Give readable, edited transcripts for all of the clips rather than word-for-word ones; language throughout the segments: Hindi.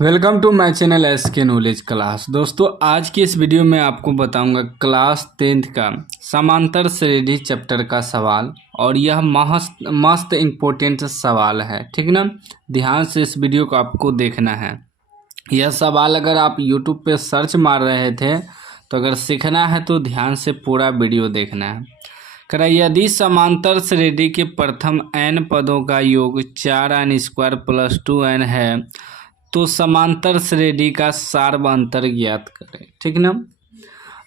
Welcome to my channel SK knowledge class. दोस्तों आज की इस वीडियो में आपको बताऊंगा क्लास 10th का समांतर श्रेणी चैप्टर का सवाल, और यह मस्त इम्पोर्टेंट सवाल है, ठीक ना। ध्यान से इस वीडियो को आपको देखना है। यह सवाल अगर आप यूट्यूब पे सर्च मार रहे थे तो अगर सीखना है तो ध्यान से पूरा वीडियो देखना है। करा यदि समांतर श्रेणी के प्रथम n पदों का योग 4n² + 2n है तो समांतर श्रेणी का सार्वअंतर ज्ञात करें, ठीक ना।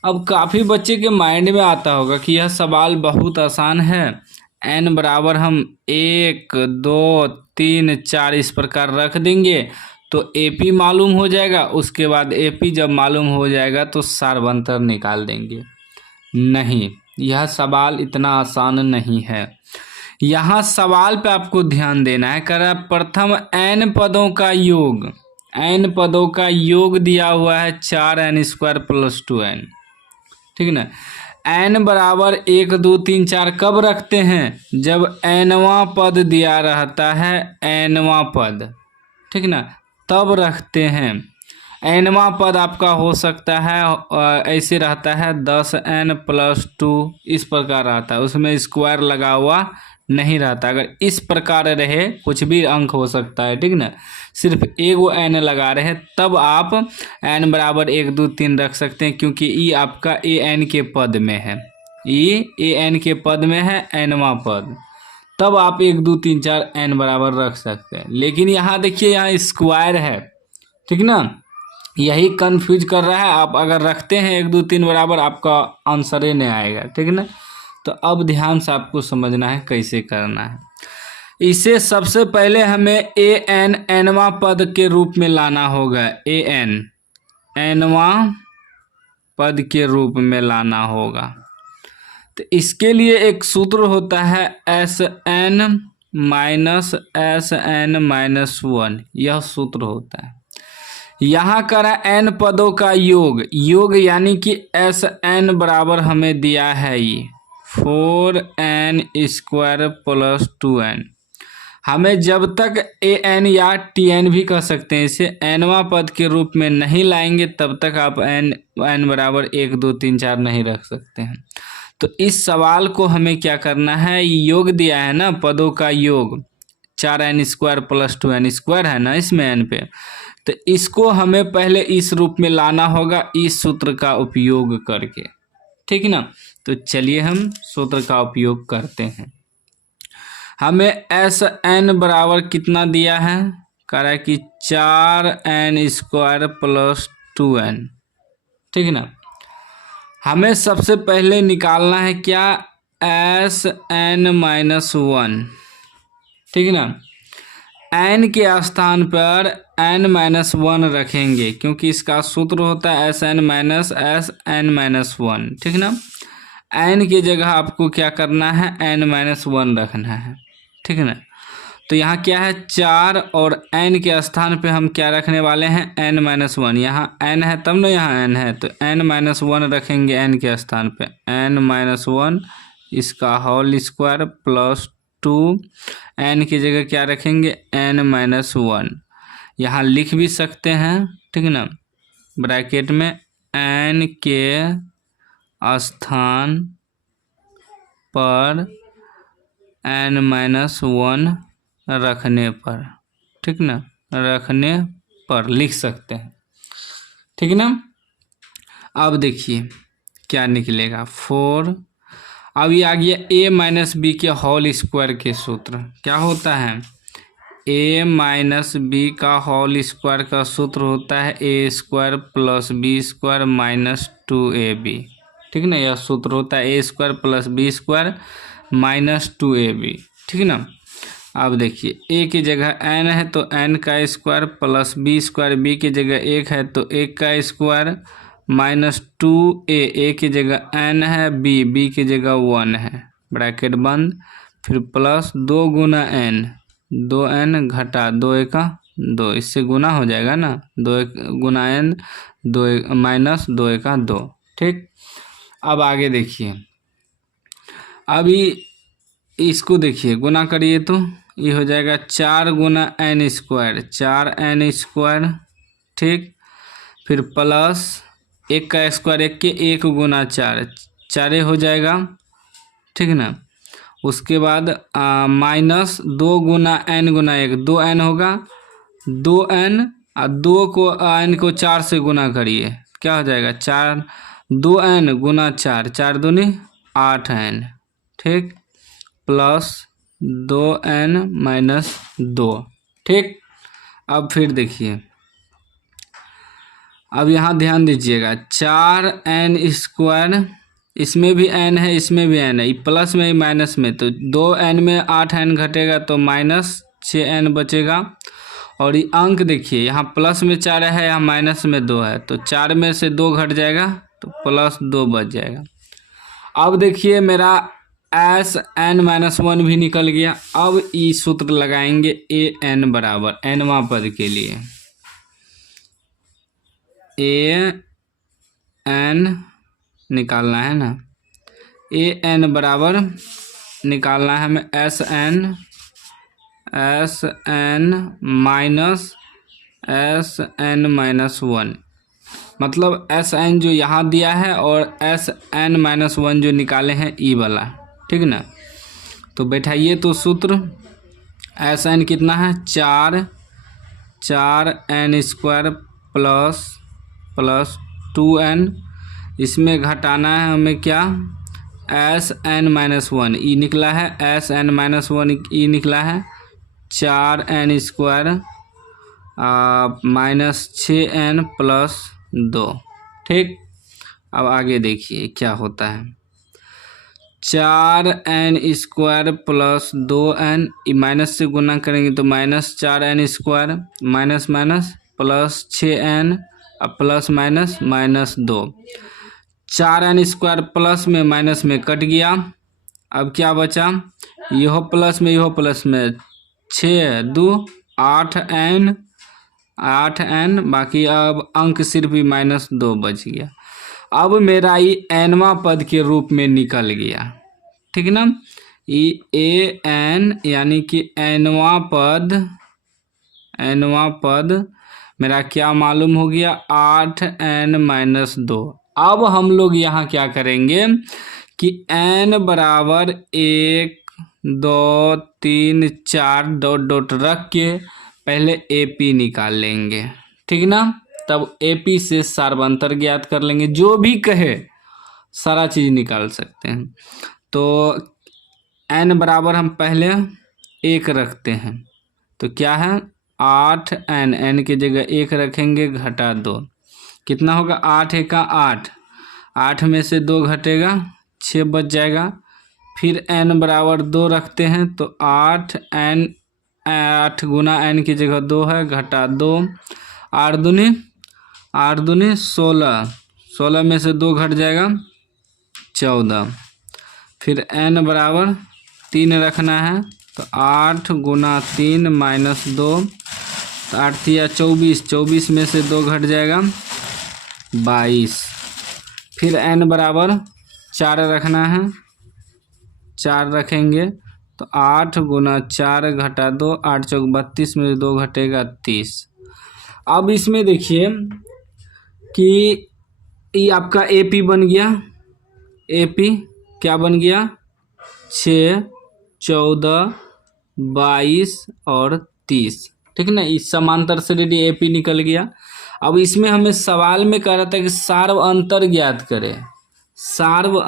अब काफ़ी बच्चे के माइंड में आता होगा कि यह सवाल बहुत आसान है। n बराबर हम 1 2 3 4 इस प्रकार रख देंगे तो AP मालूम हो जाएगा। उसके बाद AP जब मालूम हो जाएगा तो सार्वअंतर निकाल देंगे। नहीं, यह सवाल इतना आसान नहीं है। यहाँ सवाल पे आपको ध्यान देना है। कर प्रथम n पदों का योग, n पदों का योग दिया हुआ है 4n² + 2n, ठीक ना। n बराबर 1 2 3 4 कब रखते हैं? जब nवां पद दिया रहता है, nवां पद, ठीक ना, तब रखते हैं। nवां पद आपका हो सकता है ऐसे रहता है 10n + 2 इस प्रकार रहता है, उसमें स्क्वायर लगा हुआ नहीं रहता। अगर इस प्रकार रहे कुछ भी अंक हो सकता है, ठीक ना, सिर्फ एगो n लगा रहे हैं तब आप n बराबर 1 2 3 रख सकते हैं, क्योंकि ई आपका an के पद में है, ई an के पद में है, nवां पद, तब आप 1 2 3 4 n बराबर रख सकते हैं। लेकिन यहाँ देखिए, यहाँ स्क्वायर है, ठीक ना, यही कंफ्यूज कर रहा है। आप अगर रखते हैं 1 2 3 बराबर, आपका आंसर ही नहीं आएगा, ठीक ना। तो अब ध्यान से आपको समझना है कैसे करना है। इसे सबसे पहले हमें an nवां पद के रूप में लाना होगा। an nवां पद के रूप में लाना होगा। तो इसके लिए एक सूत्र होता है Sn - Sn - 1, यह सूत्र होता है। यहाँ करा n पदों का योग यानी कि Sn बराबर हमें दिया है ये 4n² + 2n। हमें जब तक an या tn भी कह सकते हैं, इसे nवां पद के रूप में नहीं लाएंगे तब तक आप n बराबर 1 2 3 4 नहीं रख सकते हैं। तो इस सवाल को हमें क्या करना है, योग दिया है ना, पदों का योग 4n² + 2n, स्क्वायर है ना इसमें n पे, तो इसको हमें पहले इस रूप में लाना होगा इस सूत्र का उपयोग करके, ठीक ना। तो चलिए हम सूत्र का उपयोग करते हैं। हमें Sn बराबर कितना दिया है, कह रहा है कि 4n² + 2n, ठीक ना। हमें सबसे पहले निकालना है क्या, Sn - 1, ठीक ना। n के स्थान पर n - 1 रखेंगे, क्योंकि इसका सूत्र होता है Sn - Sn - 1, ठीक ना। n की जगह आपको क्या करना है, n - 1 रखना है, ठीक ना। तो यहाँ क्या है 4, और n के स्थान पे हम क्या रखने वाले हैं, n - 1। यहाँ n है तब ना, यहाँ n है, तो n - 1 रखेंगे n के स्थान पे, n - 1 इसका होल स्क्वायर + 2, n की जगह क्या रखेंगे, n - 1। यहाँ लिख भी सकते हैं, ठीक ना, ब्रैकेट में n के स्थान पर n - 1 रखने पर, ठीक ना, रखने पर लिख सकते हैं, ठीक ना। अब देखिए क्या निकलेगा, 4। अब ये आ गया a - b के होल स्क्वायर के सूत्र। क्या होता है, a - b का होल स्क्वायर का सूत्र होता है a² + b² - 2ab, ठीक ना। यह सूत्र होता है a² + b² - 2ab, ठीक ना। अब देखिए a की जगह n है तो n का स्क्वायर + b², b की जगह 1 है तो 1 का स्क्वायर - 2a, a की जगह n है, b की जगह 1 है, ब्रैकेट बंद, फिर प्लस 2 गुना n, 2n घटा 2 एका 2, इससे गुना हो जाएगा ना, 2 गुना n, 2 - 2 एका 2, ठीक। अब आगे देखिए, अभी इसको देखिए गुना करिए तो ये हो जाएगा 4 गुना n², 4n² ठीक। फिर प्लस 1 का स्क्वायर 1 के 1 गुना 4 4 हो जाएगा, ठीक ना। उसके बाद माइनस 2 गुना n गुना 1 2n होगा, 2n और 2 को n को 4 से गुना करिए, क्या हो जाएगा 4 2n गुना 4 4 दूनी 8n, ठीक। प्लस 2n माइनस 2, ठीक। अब फिर देखिए, अब यहाँ ध्यान दीजिएगा 4n स्क्वायर, इसमें भी n है इसमें भी n है, प्लस में ही माइनस में, तो 2n में 8n घटेगा तो माइनस 6n बचेगा। और ये अंक देखिए, यहाँ प्लस में 4 है यहाँ माइनस में 2 है, तो 4 में से 2 घट जाएगा तो प्लस 2 बच जाएगा। अब देखिए मेरा Sn-1 भी निकल गया। अब ये सूत्र लगाएंगे an बराबर nवां पद के लिए, an निकालना है ना, an बराबर निकालना है हमें Sn माइनस Sn-1, मतलब Sn जो यहाँ दिया है और Sn-1 जो निकाले हैं ई वाला, ठीक ना। तो बैठाइए तो सूत्र Sn कितना है 4n स्क्वायर प्लस 2n, इसमें घटाना है हमें क्या Sn-1 ई निकला है, Sn-1 ई निकला है 4n square minus 6n plus 2, ठीक। अब आगे देखिए क्या होता है, 4n square plus 2n, minus से गुना करेंगे तो minus 4n square minus minus plus 6n plus minus minus 2, 4n square plus में माइनस में कट गया। अब क्या बचा, यह प्लस में 6 2 8n, बाकी अब अंक सिर्फ ही माइनस 2 बच गया। अब मेरा ये nवां पद के रूप में निकल गया, ठीक ना। ये an यानी कि nवां पद मेरा क्या मालूम हो गया 8n माइनस 2। अब हम लोग यहाँ क्या करेंगे कि n बराबर 1 2 3 4 डॉट डॉट रख के पहले AP निकाल लेंगे, ठीक ना। तब AP से सार्वंतर ज्ञात कर लेंगे, जो भी कहे सारा चीज़ निकाल सकते हैं। तो n बराबर हम पहले 1 रखते हैं, तो क्या है 8n, n की जगह 1 रखेंगे घटा 2, कितना होगा 8 1 8, 8 में से 2 घटेगा 6 बच जाएगा। फिर n बराबर 2 रखते हैं तो 8 गुना n की जगह 2 है घटा 2, 8 दूनी 16, 16 में से 2 घट जाएगा 14। फिर n बराबर 3 रखना है तो 8 गुना 3 माइनस 2, तो 8 या 24, 24 में से 2 घट जाएगा 22। फिर n बराबर 4 रखना है, 4 रखेंगे तो 8 गुना 4 घटा 2, 8 चौक 32 में 2 घटेगा 30। अब इसमें देखिए कि ये आपका AP बन गया, AP क्या बन गया 6 14 22 और 30, ठीक ना। इस समांतर श्रेणी AP निकल गया। अब इसमें हमें सवाल में कह रहा था कि सार्व अंतर ज्ञात करें, सार्व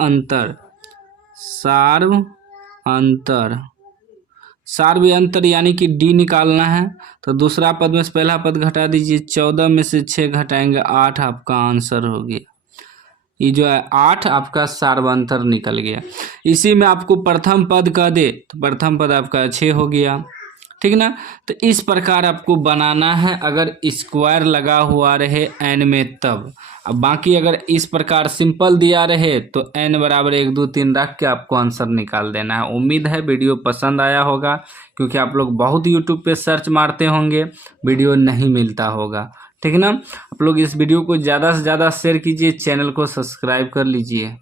अंतर यानी कि D निकालना है। तो दूसरा पद में से पहला पद घटा दीजिए, 14 में से 6 घटाएंगे 8, आपका आंसर हो गया। ये जो है 8 आपका सार्वंतर निकल गया। इसी में आपको प्रथम पद कह दे तो प्रथम पद आपका 6 हो गया, ठीक ना। तो इस प्रकार आपको बनाना है अगर स्क्वायर लगा हुआ रहे n में तब। अब बाकी अगर इस प्रकार सिंपल दिया रहे तो n बराबर 1 2 3 रख के आपको आंसर निकाल देना है। उम्मीद है वीडियो पसंद आया होगा, क्योंकि आप लोग बहुत यूट्यूब पे सर्च मारते होंगे, वीडियो नहीं मिलता होगा, ठीक ना। आप लोग इस वीडियो को ज़्यादा से ज़्यादा शेयर कीजिए, चैनल को सब्सक्राइब कर लीजिए।